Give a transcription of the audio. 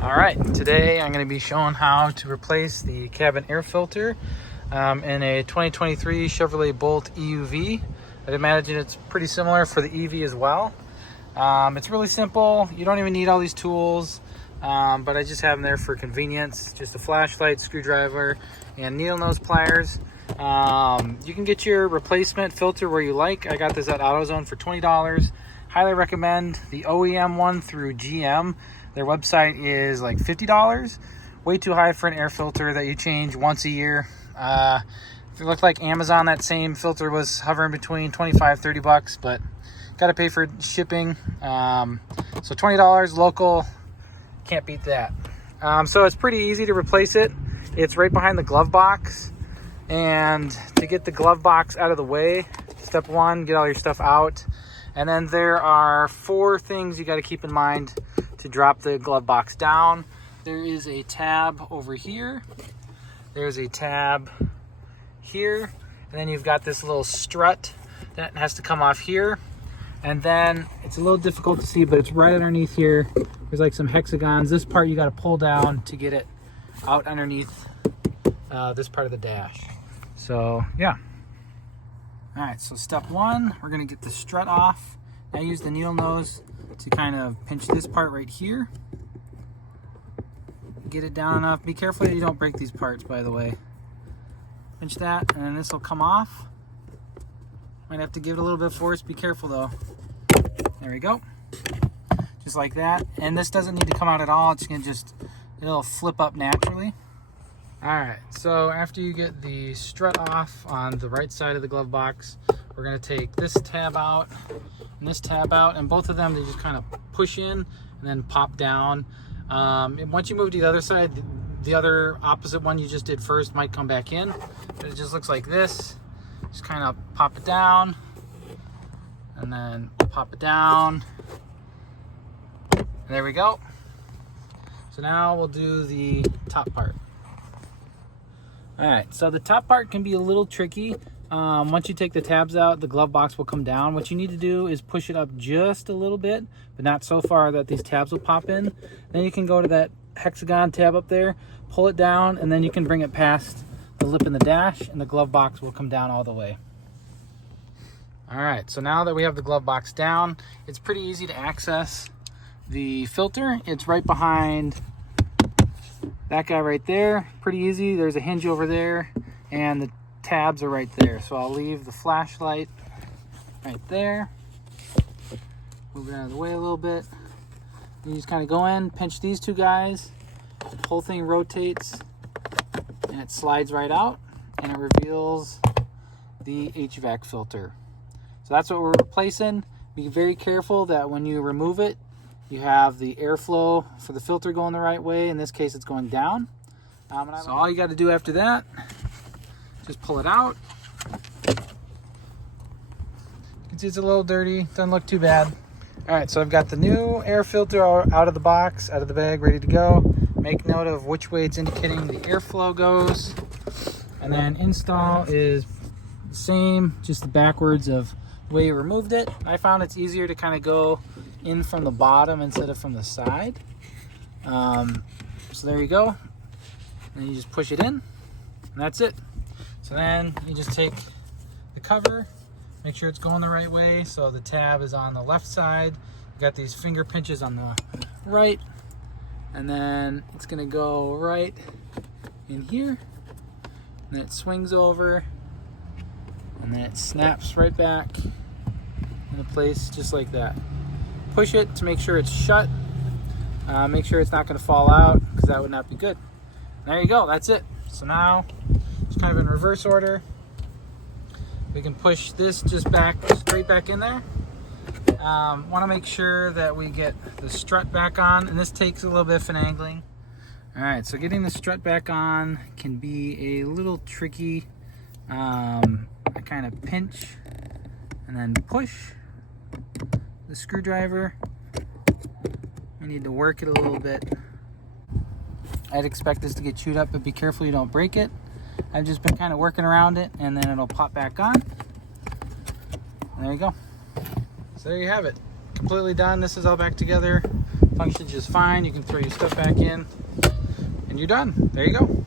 All right, today I'm going to be showing how to replace the cabin air filter in a 2023 Chevrolet Bolt EUV. I'd imagine it's pretty similar for the EV as well. It's really simple. You don't even need all these tools, but I just have them there for convenience. Just a flashlight, screwdriver, and needle nose pliers. You can get your replacement filter where you like. I got this at AutoZone for $20. Highly recommend the OEM one through GM. Their website is like $50. Way too high for an air filter that you change once a year. If it looked like Amazon, that same filter was hovering between $25-30, but got to pay for shipping. So $20 local, can't beat that. So it's pretty easy to replace it. It's right behind the glove box. And to get the glove box out of the way, step one, get all your stuff out. And then there are 4 things you got to keep in mind to drop the glove box down. There is a tab over here. There's a tab here. And then you've got this little strut that has to come off here. And then it's a little difficult to see, but it's right underneath here. There's like some hexagons. This part you got to pull down to get it out underneath this part of the dash. So yeah. All right, so step one, we're gonna get the strut off. I use the needle nose to kind of pinch this part right here. Get it down enough. Be careful that you don't break these parts, by the way. Pinch that, and then this will come off. Might have to give it a little bit of force. Be careful though. There we go. Just like that. And this doesn't need to come out at all. It's gonna it'll flip up naturally. All right, so after you get the strut off on the right side of the glove box, we're gonna take this tab out and this tab out, and both of them, they just kind of push in and then pop down. And once you move to the other side, the other opposite one you just did first might come back in, but it just looks like this. Just kind of pop it down and then pop it down. And there we go. So now we'll do the top part. All right, so the top part can be a little tricky. Once you take the tabs out, the glove box will come down. What you need to do is push it up just a little bit, but not so far that these tabs will pop in. Then you can go to that hexagon tab up there, pull it down, and then you can bring it past the lip in the dash, and the glove box will come down all the way. All right, so now that we have the glove box down, it's pretty easy to access the filter. It's right behind that guy right there. Pretty easy. There's a hinge over there, and the tabs are right there. So I'll leave the flashlight right there. Move it out of the way a little bit. You just kind of go in, pinch these 2 guys. The whole thing rotates, and it slides right out, and it reveals the HVAC filter. So that's what we're replacing. Be very careful that when you remove it, you have the airflow for the filter going the right way. In this case, it's going down. So all you got to do after that, just pull it out. You can see it's a little dirty. Doesn't look too bad. All right, so I've got the new air filter out of the box, out of the bag, ready to go. Make note of which way it's indicating the airflow goes. And then install is the same, just the backwards of the way you removed it. I found it's easier to kind of go in from the bottom instead of from the side. So there you go. And you just push it in, and that's it. So then you just take the cover, make sure it's going the right way. So the tab is on the left side. You got these finger pinches on the right, and then it's gonna go right in here, and then it swings over, and then it snaps right back into place just like that. Push it to make sure it's shut. Make sure it's not going to fall out, because that would not be good. And there you go, that's it. So now it's kind of in reverse order. We can push this just straight back in there. Want to make sure that we get the strut back on, and this takes a little bit of finagling. All right, so getting the strut back on can be a little tricky. I kind of pinch and then push the screwdriver. We need to work it a little bit. I'd expect this to get chewed up, but be careful you don't break it. I've just been kind of working around it, and then it'll pop back on. And there you go. So there you have it. Completely done. This is all back together. Functions just fine. You can throw your stuff back in and you're done. There you go.